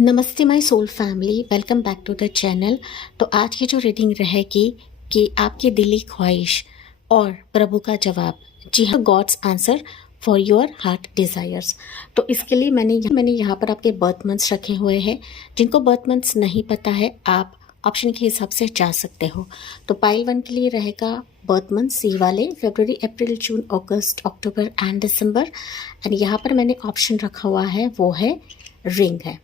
नमस्ते my soul family, welcome back to the channel. तो आज की जो रीडिंग रहेगी कि आपकी दिली ख्वाहिश और प्रभु का जवाब, जी हाँ, God's answer for your heart desires. तो इसके लिए मैंने यहाँ पर आपके बर्थ मंथ्स रखे हुए हैं। जिनको बर्थ मंथ्स नहीं पता है, आप ऑप्शन के हिसाब से जा सकते हो। तो पाइल 1 के लिए रहेगा बर्थ मंथ सी वाले, फरवरी, अप्रैल, जून, अगस्त, अक्टूबर एंड दिसंबर। एंड यहाँ पर मैंने ऑप्शन रखा हुआ है, वो है रिंग है।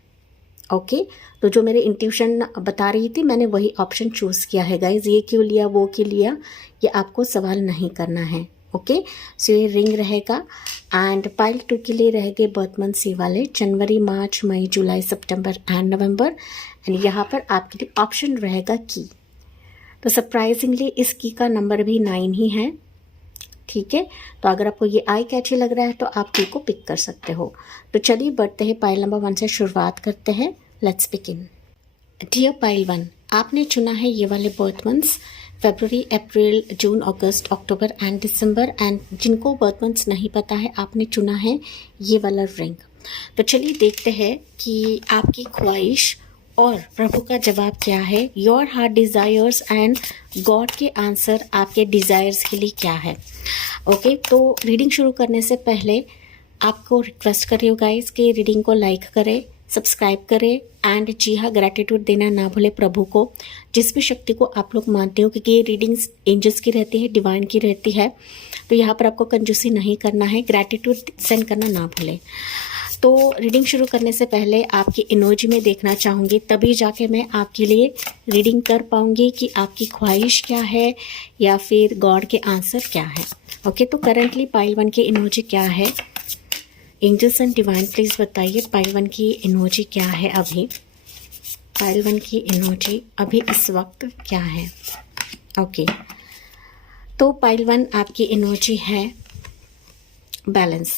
ओके तो जो मेरे इंट्यूशन बता रही थी, मैंने वही ऑप्शन चूज़ किया है गाइज। ये क्यों लिया, वो क्यों लिया, ये आपको सवाल नहीं करना है। ओके सो ये रिंग रहेगा। एंड पाइल 2 के लिए रहेंगे बर्थ मंथ सी वाले, जनवरी, मार्च, मई, जुलाई, सितंबर एंड नवंबर। एंड यहाँ पर आपके लिए ऑप्शन रहेगा की। तो सरप्राइजिंगली इस की का नंबर भी 9 ही है। ठीक है, तो अगर आपको ये आई कैची लग रहा है तो आप की को पिक कर सकते हो। तो चलिए बढ़ते हैं, पाइल नंबर 1 से शुरुआत करते हैं। Let's begin. डियर पाइल 1, आपने चुना है ये वाले birth months, February, April, June, August, October and December. And जिनको बर्थ मंथ्स नहीं पता है, आपने चुना है ये वाला रिंग। तो चलिए देखते हैं कि आपकी ख्वाहिश और प्रभु का जवाब क्या है। Your heart desires and God के आंसर आपके डिज़ायर्स के लिए क्या है। ओके तो रीडिंग शुरू करने से पहले आपको रिक्वेस्ट कर रही हूँ गाइस कि रीडिंग को लाइक करें, सब्सक्राइब करें एंड जी हाँ, ग्रैटिट्यूड देना ना भूले प्रभु को, जिस भी शक्ति को आप लोग मानते हो, क्योंकि ये रीडिंग्स एंजल्स की रहती है, डिवाइन की रहती है। तो यहाँ पर आपको कंजूसी नहीं करना है, ग्रैटिट्यूड सेंड करना ना भूलें। तो रीडिंग शुरू करने से पहले आपकी एनर्जी में देखना चाहूँगी, तभी जाके मैं आपके लिए रीडिंग कर पाऊँगी कि आपकी ख्वाहिश क्या है या फिर गॉड के आंसर क्या है। ओके तो करंटली पाइल 1 की एनर्जी क्या है। एंजल्स एंड डिवाइन प्लीज़ बताइए पाइल 1 की एनर्जी क्या है अभी। पाइल 1 की एनर्जी अभी इस वक्त क्या है। ओके तो पाइल 1 आपकी एनर्जी है balance,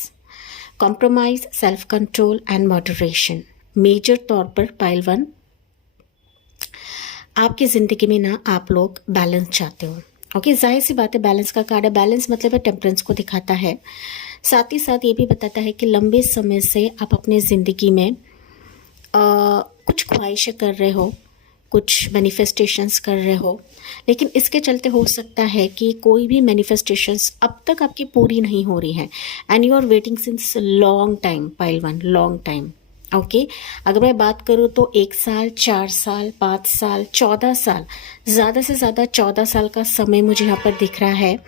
compromise, self control and moderation. Major तौर पर पाइल 1 आपकी ज़िंदगी में ना आप लोग बैलेंस चाहते हो। ओके जाहिर सी बात है, बैलेंस का कार्ड है। बैलेंस मतलब है टेम्परेंस को दिखाता है, साथ ही साथ ये भी बताता है कि लंबे समय से आप अपने ज़िंदगी में कुछ ख्वाहिशें कर रहे हो, कुछ मैनिफेस्टेशंस कर रहे हो, लेकिन इसके चलते हो सकता है कि कोई भी मैनिफेस्टेशंस अब तक आपकी पूरी नहीं हो रही है। And you are waiting since long time pile 1, long time. Okay अगर मैं बात करूँ तो 1 साल, 4 साल, 5 साल, 14 साल, ज़्यादा से ज़्यादा 14 साल का समय मुझे यहाँ पर दिख रहा है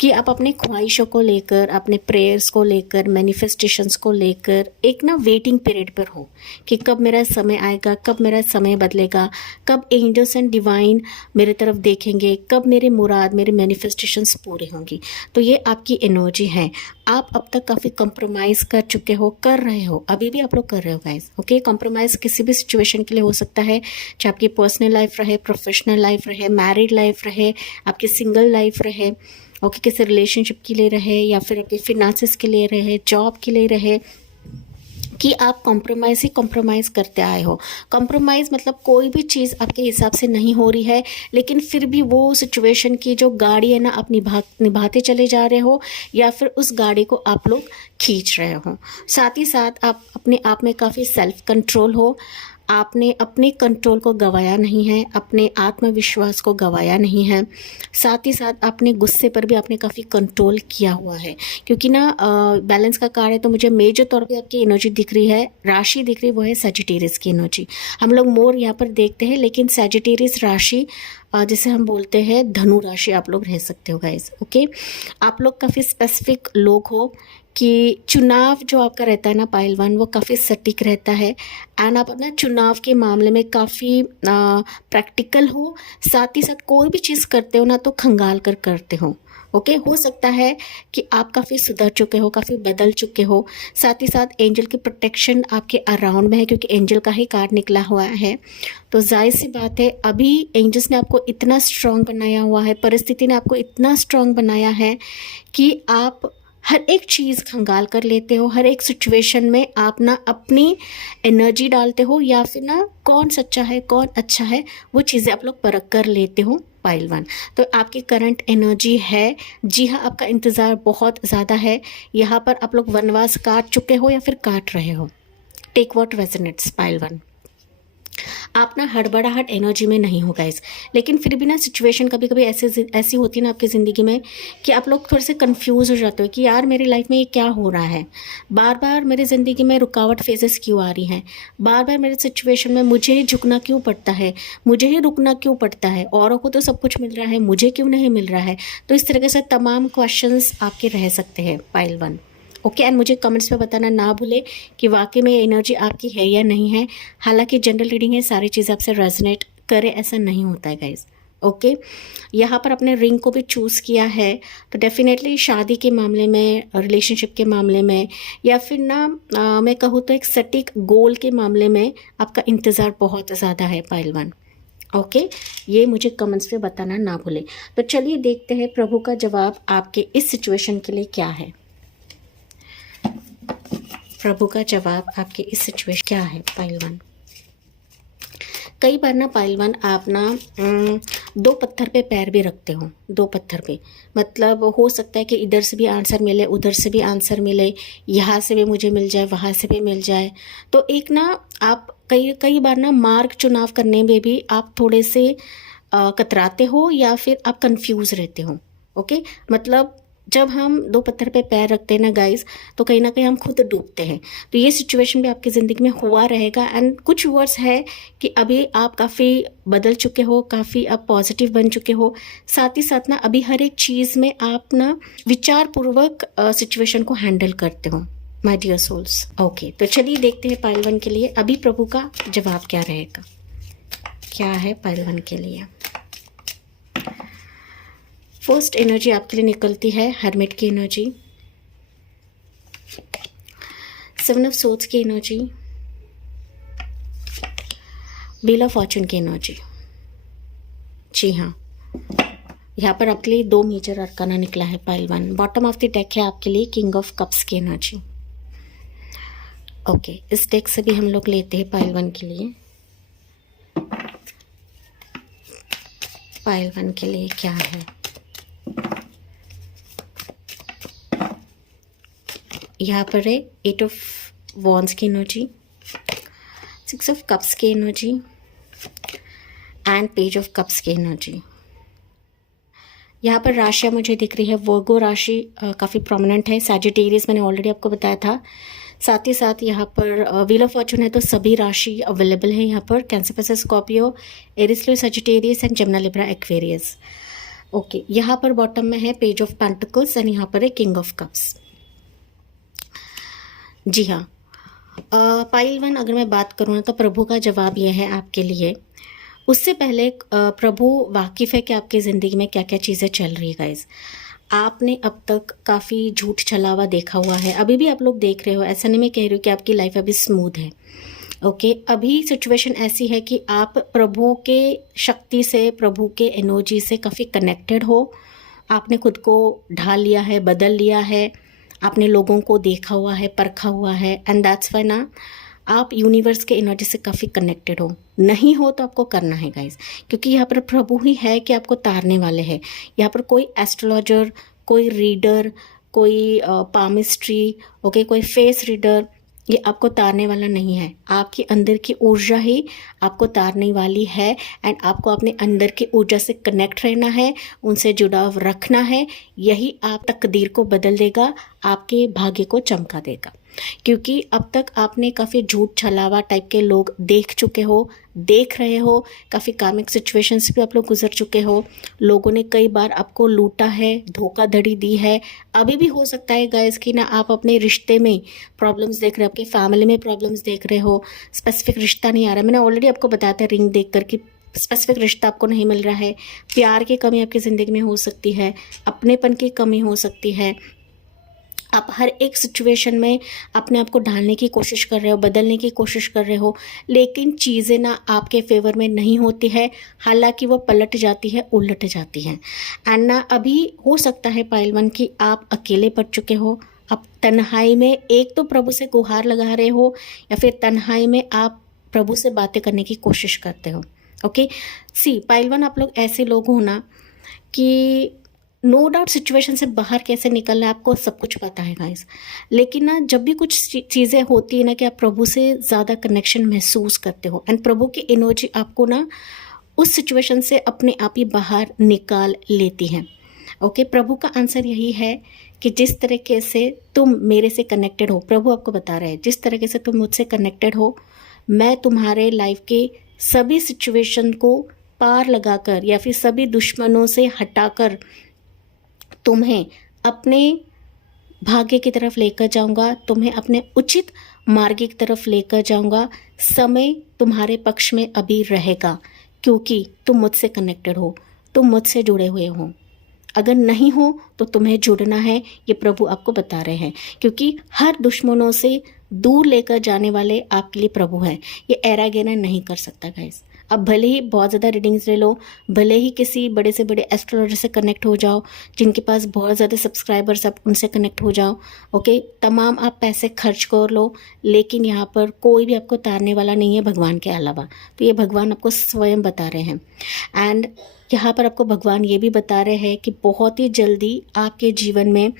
कि आप अपने ख्वाहिशों को लेकर, अपने प्रेयर्स को लेकर, मैनिफेस्टेशंस को लेकर एक ना वेटिंग पीरियड पर हो कि कब मेरा समय आएगा, कब मेरा समय बदलेगा, कब एंजल्स एंड डिवाइन मेरे तरफ देखेंगे, कब मेरे मुराद, मेरे मैनिफेस्टेशंस पूरे होंगी। तो ये आपकी एनर्जी है। आप अब तक काफ़ी कंप्रोमाइज़ कर चुके हो, कर रहे हो, अभी भी आप लोग कर रहे हो गाइस। ओके कंप्रोमाइज़ किसी भी सिचुएशन के लिए हो सकता है, चाहे आपकी पर्सनल लाइफ रहे, प्रोफेशनल लाइफ रहे, मैरिड लाइफ रहे, आपकी सिंगल लाइफ रहे, ओके किसी रिलेशनशिप के लिए रहे, या फिर आपके फिनांसेस के लिए रहे, जॉब के लिए रहे, कि आप कॉम्प्रोमाइज़ ही कॉम्प्रोमाइज़ करते आए हो। कॉम्प्रोमाइज़ मतलब कोई भी चीज़ आपके हिसाब से नहीं हो रही है, लेकिन फिर भी वो सिचुएशन की जो गाड़ी है ना, आप निभाते चले जा रहे हो, या फिर उस गाड़ी को आप लोग खींच रहे हो। साथ ही साथ आप अपने आप में काफ़ी सेल्फ कंट्रोल हो, आपने अपने कंट्रोल को गंवाया नहीं है, अपने आत्मविश्वास को गंवाया नहीं है। साथ ही साथ अपने गुस्से पर भी आपने काफ़ी कंट्रोल किया हुआ है, क्योंकि ना बैलेंस का कार्ड है। तो मुझे मेजर तौर पे आपकी एनर्जी दिख रही है, राशि दिख रही है, वो है सजिटेरियस की एनर्जी। हम लोग मोर यहाँ पर देखते हैं, लेकिन सजिटेरियस राशि जिसे हम बोलते हैं धनु राशि, आप लोग रह सकते हो गाइस। ओके आप लोग काफ़ी स्पेसिफिक लोग हो कि चुनाव जो आपका रहता है ना पाइल 1, वो काफ़ी सटीक रहता है। एंड आप अपना चुनाव के मामले में काफ़ी प्रैक्टिकल हो। साथ ही साथ कोई भी चीज़ करते हो ना तो खंगाल कर करते हो। ओके हो सकता है कि आप काफ़ी सुधर चुके हो, काफ़ी बदल चुके हो। साथ ही साथ एंजल की प्रोटेक्शन आपके अराउंड में है, क्योंकि एंजल का ही कार्ड निकला हुआ है। तो जाहिर सी बात है, अभी एंजल्स ने आपको इतना स्ट्रांग बनाया हुआ है, परिस्थिति ने आपको इतना स्ट्रांग बनाया है कि आप हर एक चीज़ खंगाल कर लेते हो। हर एक सिचुएशन में आप ना अपनी एनर्जी डालते हो, या फिर ना कौन सच्चा है, कौन अच्छा है, वो चीज़ें आप लोग परख कर लेते हो पाइल 1। तो आपकी करंट एनर्जी है, जी हाँ, आपका इंतज़ार बहुत ज़्यादा है। यहाँ पर आप लोग वनवास काट चुके हो या फिर काट रहे हो। Take what resonates pile 1। आप ना हड़बड़ाहट एनर्जी में नहीं हो गाइस, लेकिन फिर भी ना सिचुएशन कभी कभी ऐसी होती है ना आपकी ज़िंदगी में कि आप लोग थोड़े से कंफ्यूज हो जाते हो कि यार मेरी लाइफ में ये क्या हो रहा है, बार बार मेरी ज़िंदगी में रुकावट फेजेस क्यों आ रही हैं, बार बार मेरे सिचुएशन में मुझे ही झुकना क्यों पड़ता है, मुझे ही रुकना क्यों पड़ता है, औरों को तो सब कुछ मिल रहा है, मुझे क्यों नहीं मिल रहा है। तो इस तरीके से तमाम क्वेश्चंस आपके रह सकते हैं पाइल 1। ओके, एंड मुझे कमेंट्स में बताना ना भूले कि वाकई में ये एनर्जी आपकी है या नहीं है। हालांकि जनरल रीडिंग है, सारी चीज़ें आपसे रेजोनेट करे ऐसा नहीं होता है गाइज। ओके, यहाँ पर अपने रिंग को भी चूज़ किया है, तो डेफिनेटली शादी के मामले में, रिलेशनशिप के मामले में, या फिर ना मैं कहूँ तो एक सटीक गोल के मामले में आपका इंतज़ार बहुत ज़्यादा है पाइल 1। ओके, ये मुझे कमेंट्स पे बताना ना भूले। तो चलिए देखते हैं प्रभु का जवाब आपके इस सिचुएशन के लिए क्या है। प्रभु का जवाब आपके इस सिचुएशन क्या है पाइल 1। कई बार ना पाइल 1 आप ना दो पत्थर पे पैर भी रखते हो, दो पत्थर पे, मतलब हो सकता है कि इधर से भी आंसर मिले, उधर से भी आंसर मिले, यहाँ से भी मुझे मिल जाए, वहाँ से भी मिल जाए। तो एक ना आप कई बार ना मार्ग चुनाव करने में भी आप थोड़े से कतराते हो या फिर आप कंफ्यूज रहते हो। ओके, मतलब जब हम दो पत्थर पे पैर रखते हैं ना गाइस, तो कहीं ना कहीं हम खुद डूबते हैं। तो ये सिचुएशन भी आपकी ज़िंदगी में हुआ रहेगा। एंड कुछ वर्ड्स है कि अभी आप काफ़ी बदल चुके हो, काफ़ी आप पॉजिटिव बन चुके हो। साथ ही साथ ना अभी हर एक चीज़ में आप ना विचारपूर्वक सिचुएशन को हैंडल करते हो माय डियर सोल्स। ओके, तो चलिए देखते हैं पाइल 1 के लिए अभी प्रभु का जवाब क्या रहेगा। क्या है पाइल 1 के लिए। फर्स्ट एनर्जी आपके लिए निकलती है हर्मिट की एनर्जी, 7 ऑफ सोर्ड्स की एनर्जी, व्हील ऑफ फॉर्चून की एनर्जी। जी हाँ, यहाँ पर आपके लिए 2 मेजर अरकाना निकला है pile 1। Bottom of the deck है आपके लिए किंग ऑफ कप्स की एनर्जी। ओके, इस डेक से भी हम लोग लेते हैं पाइल 1 के लिए। पाइल 1 के लिए क्या है। यहाँ पर है 8 ऑफ वॉन्ड्स की एनर्जी, 6 ऑफ कप्स की energy and page of cups की एनर्जी। यहाँ पर राशियाँ मुझे दिख रही है, वर्गो राशि काफ़ी प्रोमिनेंट है, सैजिटेरियस मैंने ऑलरेडी आपको बताया था। साथ ही साथ यहाँ पर व्हील ऑफ फॉर्चून है, तो सभी राशि अवेलेबल है यहाँ पर, Cancer, Pisces, Scorpio, Aries, Leo, Sagittarius and Gemini, Libra, Aquarius. Okay, यहाँ पर बॉटम में है पेज ऑफ पेंटिकल्स एंड यहाँ पर है किंग ऑफ कप्स। जी हाँ, पाइल 1 अगर मैं बात करूँ ना, तो प्रभु का जवाब यह है आपके लिए। उससे पहले प्रभु वाकिफ़ है कि आपकी ज़िंदगी में क्या क्या चीज़ें चल रही है गाइस। आपने अब तक काफ़ी झूठ छलावा देखा हुआ है, अभी भी आप लोग देख रहे हो। ऐसा नहीं मैं कह रही हूँ कि आपकी लाइफ अभी स्मूथ है। ओके, अभी सिचुएशन ऐसी है कि आप प्रभु के शक्ति से, प्रभु के एनर्जी से काफ़ी कनेक्टेड हो। आपने खुद को ढाल लिया है, बदल लिया है, आपने लोगों को देखा हुआ है, परखा हुआ है, एंड दैट्स वाई ना आप यूनिवर्स के एनर्जी से काफ़ी कनेक्टेड हो। नहीं हो तो आपको करना है गाइस, क्योंकि यहाँ पर प्रभु ही है कि आपको तारने वाले हैं। यहाँ पर कोई एस्ट्रोलॉजर, कोई रीडर, कोई पामिस्ट्री, ओके, कोई फेस रीडर, ये आपको तारने वाला नहीं है। आपके अंदर की ऊर्जा ही आपको तारने वाली है। एंड आपको अपने अंदर की ऊर्जा से कनेक्ट रहना है, उनसे जुड़ाव रखना है। यही आप तकदीर को बदल देगा, आपके भाग्य को चमका देगा। क्योंकि अब तक आपने काफ़ी झूठ छलावा टाइप के लोग देख चुके हो, देख रहे हो। काफ़ी कार्मिक सिचुएशंस भी आप लोग गुजर चुके हो। लोगों ने कई बार आपको लूटा है, धोखाधड़ी दी है। अभी भी हो सकता है गाइस कि ना आप अपने रिश्ते में प्रॉब्लम्स देख रहे हो, आपकी फैमिली में प्रॉब्लम्स देख रहे हो, स्पेसिफिक रिश्ता नहीं आ रहा है। मैंने ऑलरेडी आपको बताया था रिंग देख कर कि स्पेसिफिक रिश्ता आपको नहीं मिल रहा है। प्यार की कमी आपकी ज़िंदगी में हो सकती है, अपनेपन की कमी हो सकती है। आप हर एक सिचुएशन में अपने आप को ढालने की कोशिश कर रहे हो, बदलने की कोशिश कर रहे हो, लेकिन चीज़ें ना आपके फेवर में नहीं होती है। हालांकि वो पलट जाती है, उलट जाती हैं। एंड ना अभी हो सकता है पाइल 1 कि आप अकेले पड़ चुके हो। आप तन्हाई में एक तो प्रभु से गुहार लगा रहे हो, या फिर तन्हाई में आप प्रभु से बातें करने की कोशिश करते हो। ओके, सी पाइल 1 आप लोग ऐसे लोग हो ना कि नो डाउट सिचुएशन से बाहर कैसे निकलना है आपको सब कुछ पता है गाइस, लेकिन ना जब भी कुछ चीज़ें होती है ना कि आप प्रभु से ज़्यादा कनेक्शन महसूस करते हो एंड प्रभु की एनर्जी आपको ना उस सिचुएशन से अपने आप ही बाहर निकाल लेती है। ओके, प्रभु का आंसर यही है कि जिस तरीके से तुम मेरे से कनेक्टेड हो, प्रभु आपको बता रहे हैं जिस तरीके से तुम मुझसे कनेक्टेड हो, मैं तुम्हारे लाइफ के सभी सिचुएशन को पार लगाकर या फिर सभी दुश्मनों से हटाकर तुम्हें अपने भाग्य की तरफ लेकर जाऊंगा, तुम्हें अपने उचित मार्ग की तरफ लेकर जाऊंगा। समय तुम्हारे पक्ष में अभी रहेगा क्योंकि तुम मुझसे कनेक्टेड हो, तुम मुझसे जुड़े हुए हो। अगर नहीं हो तो तुम्हें जुड़ना है, ये प्रभु आपको बता रहे हैं, क्योंकि हर दुश्मनों से दूर लेकर जाने वाले आपके लिए प्रभु हैं। ये एरा गेना नहीं कर सकता गाइस। अब भले ही बहुत ज़्यादा रीडिंग्स ले लो, भले ही किसी बड़े से बड़े एस्ट्रोलॉजर से कनेक्ट हो जाओ, जिनके पास बहुत ज़्यादा सब्सक्राइबर्स, आप उनसे कनेक्ट हो जाओ। ओके, तमाम आप पैसे खर्च कर लो, लेकिन यहाँ पर कोई भी आपको तारने वाला नहीं है भगवान के अलावा। तो ये भगवान आपको स्वयं बता रहे हैं। एंड यहाँ पर आपको भगवान ये भी बता रहे हैं कि बहुत ही जल्दी आपके जीवन में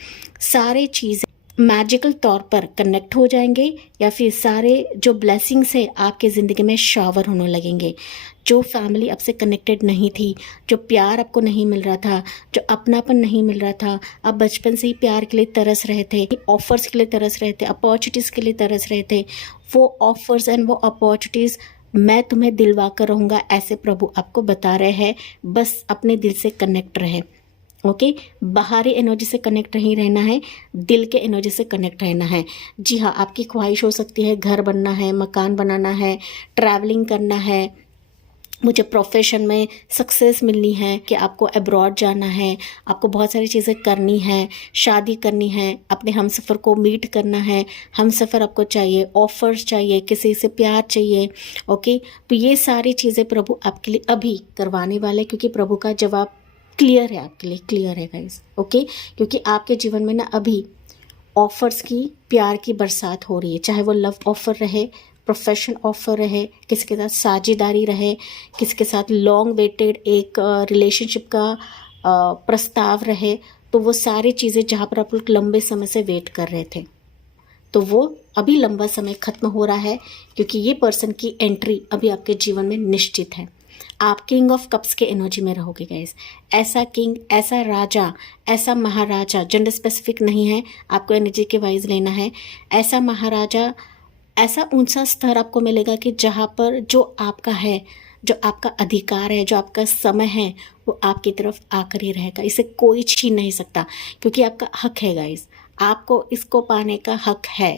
सारे चीज़ें मैजिकल तौर पर कनेक्ट हो जाएंगे, या फिर सारे जो ब्लेसिंग्स है आपके ज़िंदगी में शावर होने लगेंगे। जो फैमिली आपसे कनेक्टेड नहीं थी, जो प्यार आपको नहीं मिल रहा था, जो अपनापन नहीं मिल रहा था, आप बचपन से ही प्यार के लिए तरस रहे थे, ऑफर्स के लिए तरस रहे थे, अपॉर्चुनिटीज़ के लिए तरस रहे थे, वो ऑफर्स एंड वो अपॉर्चुनिटीज़ मैं तुम्हें दिलवा कर रहूँगा, ऐसे प्रभु आपको बता रहे हैं। बस अपने दिल से कनेक्ट रहे। ओके, बाहरी एनर्जी से कनेक्ट नहीं रहना है, दिल के एनर्जी से कनेक्ट रहना है। जी हाँ, आपकी ख्वाहिश हो सकती है घर बनना है, मकान बनाना है, ट्रैवलिंग करना है, मुझे प्रोफेशन में सक्सेस मिलनी है, कि आपको अब्रॉड जाना है, आपको बहुत सारी चीज़ें करनी है, शादी करनी है, अपने हमसफ़र को मीट करना है, हमसफ़र आपको चाहिए, ऑफर्स चाहिए, किसी से प्यार चाहिए। ओके, तो ये सारी चीज़ें प्रभु आपके लिए अभी करवाने वाले, क्योंकि प्रभु का जवाब क्लियर है आपके लिए, क्लियर है गाइस। ओके, क्योंकि आपके जीवन में ना अभी ऑफर्स की, प्यार की बरसात हो रही है, चाहे वो लव ऑफर रहे, प्रोफेशन ऑफर रहे, किसी के साथ साझेदारी रहे, किसी के साथ लॉन्ग वेटेड एक रिलेशनशिप का प्रस्ताव रहे, तो वो सारी चीज़ें जहाँ पर आप लोग लंबे समय से वेट कर रहे थे, तो वो अभी लंबा समय खत्म हो रहा है, क्योंकि ये पर्सन की एंट्री अभी आपके जीवन में निश्चित है। आप किंग ऑफ कप्स के एनर्जी में रहोगे गाइस। ऐसा किंग, ऐसा राजा, ऐसा महाराजा, जेंडर स्पेसिफिक नहीं है, आपको एनर्जी के वाइज लेना है। ऐसा महाराजा, ऐसा ऊंचा स्तर आपको मिलेगा कि जहाँ पर जो आपका है, जो आपका अधिकार है, जो आपका समय है, वो आपकी तरफ आकर ही रहेगा। इसे कोई छीन नहीं सकता, क्योंकि आपका हक है गाइस, आपको इसको पाने का हक है।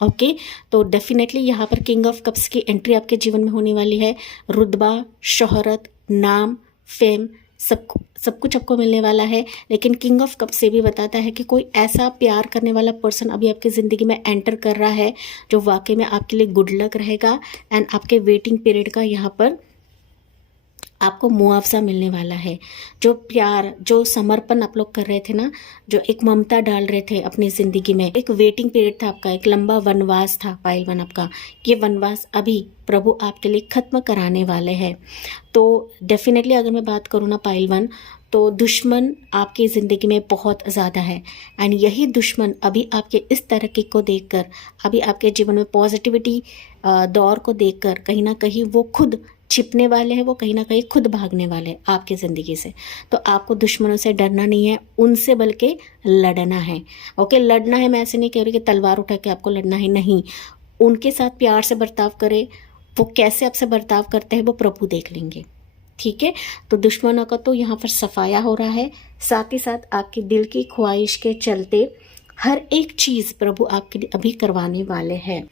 ओके, तो डेफिनेटली यहाँ पर किंग ऑफ कप्स की एंट्री आपके जीवन में होने वाली है। रुतबा, शोहरत, नाम, फेम, सब कुछ आपको मिलने वाला है। लेकिन किंग ऑफ कप्स से भी बताता है कि कोई ऐसा प्यार करने वाला पर्सन अभी आपकी ज़िंदगी में एंटर कर रहा है, जो वाकई में आपके लिए गुड लक रहेगा। एंड आपके वेटिंग पीरियड का यहाँ पर आपको मुआवजा मिलने वाला है। जो प्यार, जो समर्पण आप लोग कर रहे थे ना, जो एक ममता डाल रहे थे अपनी ज़िंदगी में, एक वेटिंग पीरियड था आपका, एक लंबा वनवास था पाइल वन आपका, ये वनवास अभी प्रभु आपके लिए ख़त्म कराने वाले हैं। तो डेफिनेटली अगर मैं बात करूँ ना पाइल वन, तो दुश्मन आपकी ज़िंदगी में बहुत ज़्यादा है। एंड यही दुश्मन अभी आपके इस तरक्की को देखकर, अभी आपके जीवन में पॉजिटिविटी दौर को देखकर कहीं ना कहीं वो खुद छिपने वाले हैं, वो कहीं ना कहीं खुद भागने वाले हैं आपकी ज़िंदगी से। तो आपको दुश्मनों से डरना नहीं है, उनसे बल्कि लड़ना है। ओके, लड़ना है, मैं ऐसे नहीं कह रही कि तलवार उठा के आपको लड़ना है, नहीं। उनके साथ प्यार से बर्ताव करें, वो कैसे आपसे बर्ताव करते हैं वो प्रभु देख लेंगे। ठीक है, तो दुश्मनों का तो यहाँ पर सफाया हो रहा है, साथ ही साथ आपकी दिल की ख्वाहिश के चलते हर एक चीज़ प्रभु आपके लिए अभी करवाने वाले हैं।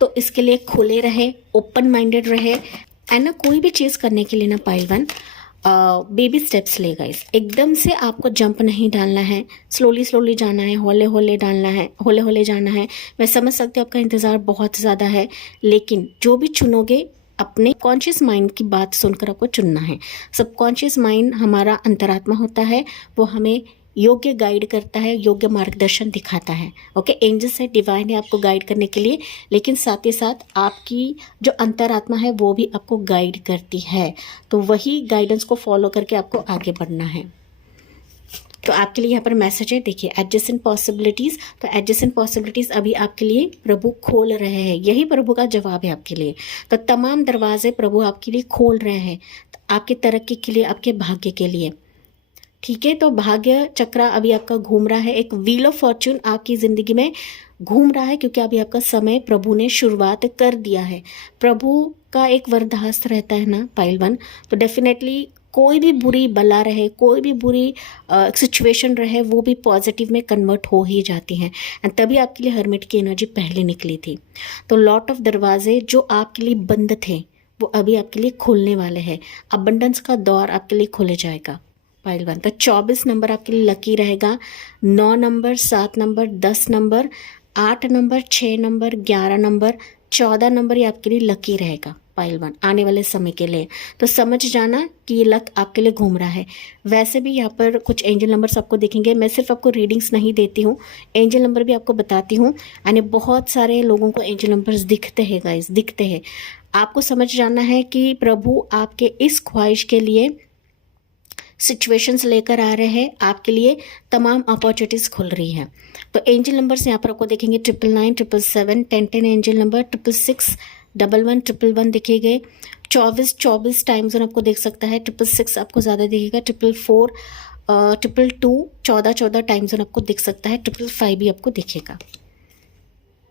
तो इसके लिए खुले रहे, ओपन माइंडेड रहे। एंड ना कोई भी चीज़ करने के लिए ना पाइल वन बेबी स्टेप्स ले गाइस। एकदम से आपको जंप नहीं डालना है, स्लोली स्लोली जाना है, हौले हौले डालना है, हौले हौले जाना है। मैं समझ सकती हूँ आपका इंतज़ार बहुत ज़्यादा है, लेकिन जो भी चुनोगे अपने कॉन्शियस माइंड की बात सुनकर आपको चुनना है। सबकॉन्शियस माइंड हमारा अंतरात्मा होता है, वो हमें योग्य गाइड करता है, योग्य मार्गदर्शन दिखाता है। ओके, एंजल्स है, डिवाइन है आपको गाइड करने के लिए, लेकिन साथ ही साथ आपकी जो अंतरात्मा है वो भी आपको गाइड करती है। तो वही गाइडेंस को फॉलो करके आपको आगे बढ़ना है। तो आपके लिए यहाँ पर मैसेज है, देखिए एडजेसेंट पॉसिबिलिटीज। तो एडजेसेंट पॉसिबिलिटीज अभी आपके लिए प्रभु खोल रहे हैं, यही प्रभु का जवाब है आपके लिए। तो तमाम दरवाजे प्रभु आपके लिए खोल रहे हैं, आपकी तरक्की के लिए, आपके भाग्य के लिए। ठीक है, तो भाग्य चक्र अभी आपका घूम रहा है, एक व्हील ऑफ फॉर्च्यून आपकी जिंदगी में घूम रहा है, क्योंकि अभी आपका समय प्रभु ने शुरुआत कर दिया है। प्रभु का एक वरदास्त्र रहता है ना पाइल 1, तो डेफिनेटली कोई भी बुरी बला रहे, कोई भी बुरी सिचुएशन रहे, वो भी पॉजिटिव में कन्वर्ट हो ही जाती हैं। एंड तभी आपके लिए हर्मिट की एनर्जी पहले निकली थी। तो लॉट ऑफ दरवाजे जो आपके लिए बंद थे वो अभी आपके लिए खुलने वाले हैं। अबंडेंस का दौर आपके लिए खुल जाएगा पाइल 1। तो 24 नंबर आपके लिए लकी रहेगा, 9 number, 7 number, 10 number, 8 number, 6 number, 11 number, 14 number ये आपके लिए लकी रहेगा पाइल 1 आने वाले समय के लिए। तो समझ जाना कि ये लक आपके लिए घूम रहा है। वैसे भी यहाँ पर कुछ एंजल नंबर्स आपको दिखेंगे, मैं सिर्फ आपको रीडिंग्स नहीं देती हूँ, एंजल नंबर भी आपको बताती हूँ। यानी बहुत सारे लोगों को एंजल नंबर्स दिखते हैं गाइस, दिखते हैं। आपको समझ जाना है कि प्रभु आपके इस ख्वाहिश के लिए सिचुएशंस लेकर आ रहे हैं, आपके लिए तमाम अपॉर्चुनिटीज खुल रही हैं। तो एंजल नंबर्स यहाँ पर आपको देखेंगे 999, 777, 1010 एंजल नंबर, 666, 11, 111 दिखेंगे। 24 टाइम जोन आपको देख सकता है, 666 आपको ज़्यादा दिखेगा, 444, 222, 14 टाइम जोन आपको दिख सकता है, 555 भी आपको दिखेगा।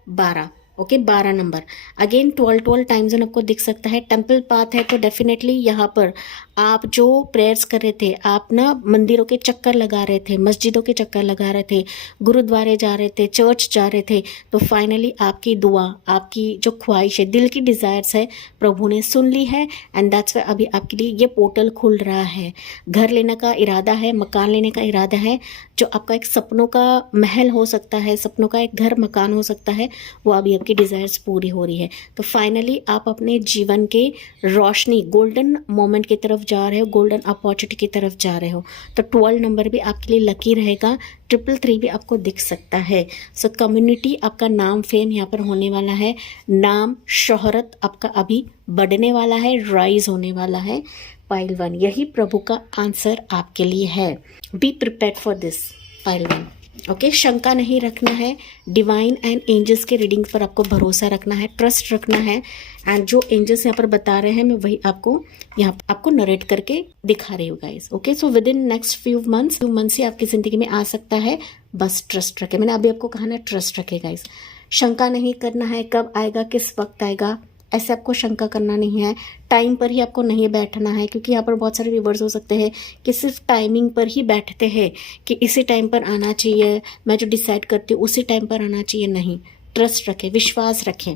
12 okay 12 number again 12 time zone आपको दिख सकता है। टेम्पल पाथ है, तो डेफिनेटली यहाँ पर आप जो प्रेयर्स कर रहे थे, आप ना मंदिरों के चक्कर लगा रहे थे, मस्जिदों के चक्कर लगा रहे थे, गुरुद्वारे जा रहे थे, चर्च जा रहे थे, तो फाइनली आपकी दुआ, आपकी जो ख्वाहिश है, दिल की डिज़ायर्स है, प्रभु ने सुन ली है। एंड दैट्स वाई अभी आपके लिए ये पोर्टल खुल रहा है। घर लेने का इरादा है, मकान लेने का इरादा है, जो आपका एक सपनों का महल हो सकता है, सपनों का एक घर मकान हो सकता है, वो अभी आपकी डिज़ायर्स पूरी हो रही है। तो फाइनली आप अपने जीवन के रोशनी, गोल्डन मोमेंट की तरफ जा रहे हो, गोल्डन अपॉर्चुनिटी की तरफ जा रहे हो। तो 12 नंबर भी आपके लिए लकी रहेगा, 333 भी आपको दिख सकता है। सो कम्युनिटी, आपका नाम फेम यहाँ पर होने वाला है, नाम शोहरत आपका अभी बढ़ने वाला है, राइज होने वाला है पाइल 1। यही प्रभु का आंसर आपके लिए है। B prepared for this pile 1। Okay, शंका नहीं रखना है, डिवाइन एंड एंजल्स के रीडिंग पर आपको भरोसा रखना है, ट्रस्ट रखना है। एंड जो एंजल्स यहाँ पर बता रहे हैं, मैं वही आपको यहाँ आपको नरेट करके दिखा रही हूँ guys. Okay, so within next few months ही आपकी ज़िंदगी में आ सकता है। बस ट्रस्ट रखे, मैंने अभी आपको कहा ना, ट्रस्ट रखे गाइस। शंका नहीं करना है, कब आएगा, किस वक्त आएगा, ऐसे आपको शंका करना नहीं है। टाइम पर ही आपको नहीं बैठना है, क्योंकि यहाँ पर बहुत सारे व्यूवर्स हो सकते हैं कि सिर्फ टाइमिंग पर ही बैठते हैं कि इसी टाइम पर आना चाहिए, मैं जो डिसाइड करती हूँ उसी टाइम पर आना चाहिए। नहीं, ट्रस्ट रखें, विश्वास रखें।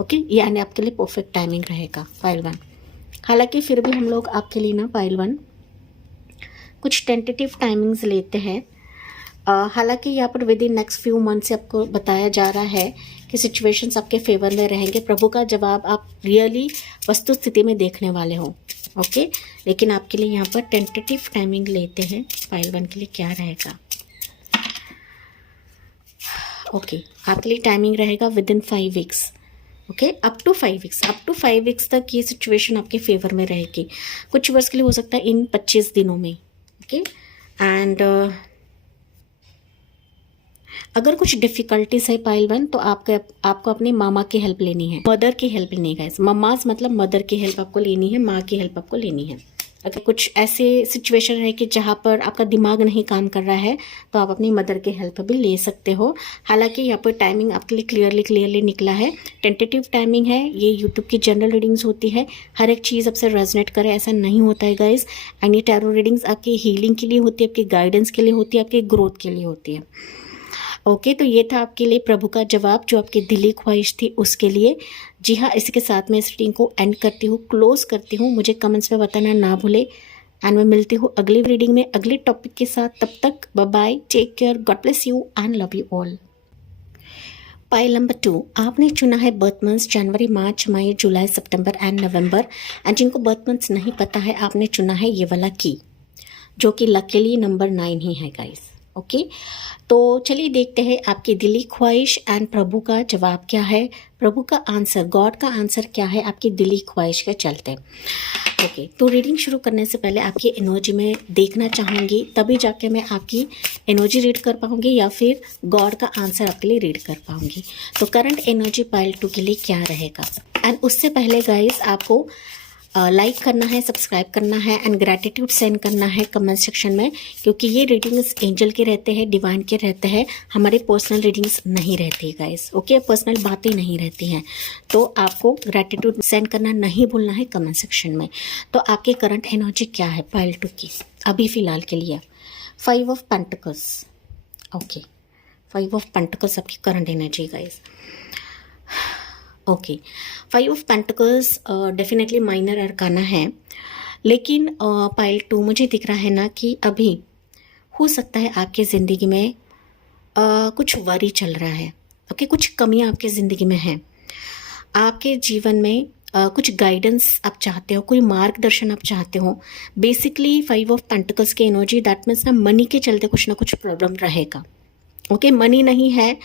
ओके, यानी आपके लिए परफेक्ट टाइमिंग रहेगा पाइल 1। हालांकि फिर भी हम लोग आपके लिए ना पाइल 1 कुछ टेंटेटिव टाइमिंग्स लेते हैं। हालांकि यहाँ पर with in next few month से आपको बताया जा रहा है कि सिचुएशंस आपके फेवर में रहेंगे, प्रभु का जवाब आप रियली वस्तु स्थिति में देखने वाले हो। ओके, लेकिन आपके लिए यहाँ पर टेंटेटिव टाइमिंग लेते हैं पाइल 1 के लिए क्या रहेगा। ओके, आपके लिए टाइमिंग रहेगा within 5 weeks. Okay, up to 5 weeks तक ये सिचुएशन आपके फेवर में रहेगी। कुछ वर्ष के लिए हो सकता है इन 25 दिनों में। ओके, एंड अगर कुछ डिफिकल्टीज है पाइल 1, तो आपको अपने मामा की हेल्प लेनी है, मदर की हेल्प लेनी है। मम्माज मतलब मदर की हेल्प आपको लेनी है, माँ की हेल्प आपको लेनी है। अगर कुछ ऐसे सिचुएशन है कि जहाँ पर आपका दिमाग नहीं काम कर रहा है, तो आप अपनी मदर की हेल्प भी ले सकते हो। हालांकि यहाँ पर टाइमिंग आपके लिए क्लियरली निकला है, टेंटेटिव टाइमिंग है। ये यूट्यूब की जनरल रीडिंग्स होती है, हर एक चीज़ आपसे रेजोनेट करे ऐसा नहीं होता है गाइज। एंड ये टैरो रीडिंग्स आपकी हीलिंग के लिए होती है, आपकी गाइडेंस के लिए होती है, आपकी ग्रोथ के लिए होती है। ओके, तो ये था आपके लिए प्रभु का जवाब, जो आपकी दिली ख्वाहिश थी उसके लिए। जी हाँ, इसके साथ मैं इस रीडिंग को एंड करती हूँ, क्लोज करती हूँ। मुझे कमेंट्स में बताना ना भूले। एंड मैं मिलती हूँ अगली रीडिंग में अगले टॉपिक के साथ। तब तक bye bye, take care, God bless you and love you all. Pile number 2, आपने चुना है बर्थ मंथ्स जनवरी, मार्च, मई, जुलाई, सितंबर एंड नवंबर। एंड जिनको बर्थ मंथ्स नहीं पता है, आपने चुना है ये वाला की, जो कि लकीली नंबर 9 ही है गाइस। ओके, तो चलिए देखते हैं आपकी दिली ख्वाहिश एंड प्रभु का जवाब क्या है, प्रभु का आंसर, गॉड का आंसर क्या है आपकी दिली ख्वाहिश के चलते। ओके, तो रीडिंग शुरू करने से पहले आपकी एनर्जी में देखना चाहूँगी, तभी जाके मैं आपकी एनर्जी रीड कर पाऊँगी या फिर गॉड का आंसर आपके लिए रीड कर पाऊँगी। तो करंट एनर्जी पाइल 2 के लिए क्या रहेगा। एंड उससे पहले गाइस आपको लाइक करना है, सब्सक्राइब करना है एंड ग्रैटिट्यूड सेंड करना है कमेंट सेक्शन में, क्योंकि ये रीडिंग्स एंजल के रहते हैं, डिवाइन के रहते हैं, हमारे पर्सनल रीडिंग्स नहीं रहती गाइस। ओके, पर्सनल बातें नहीं रहती हैं, तो आपको ग्रैटिट्यूड सेंड करना नहीं भूलना है कमेंट सेक्शन में। तो आपके करंट एनर्जी क्या है पाइल 2 की अभी फ़िलहाल के लिए। 5 of pentacles. Okay, 5 of pentacles आपकी current energy guys. Okay, 5 of pentacles definitely minor arcana है, लेकिन पाइल 2 मुझे दिख रहा है ना कि अभी हो सकता है आपके ज़िंदगी में कुछ वरी चल रहा है। ओके, कुछ कमियां आपके ज़िंदगी में हैं, आपके जीवन में कुछ गाइडेंस आप चाहते हो, कोई मार्गदर्शन आप चाहते हो। बेसिकली 5 ऑफ पेंटिकल्स की एनर्जी दैट मीन्स ना मनी के चलते कुछ ना कुछ प्रॉब्लम रहेगा। ओके, मनी नहीं है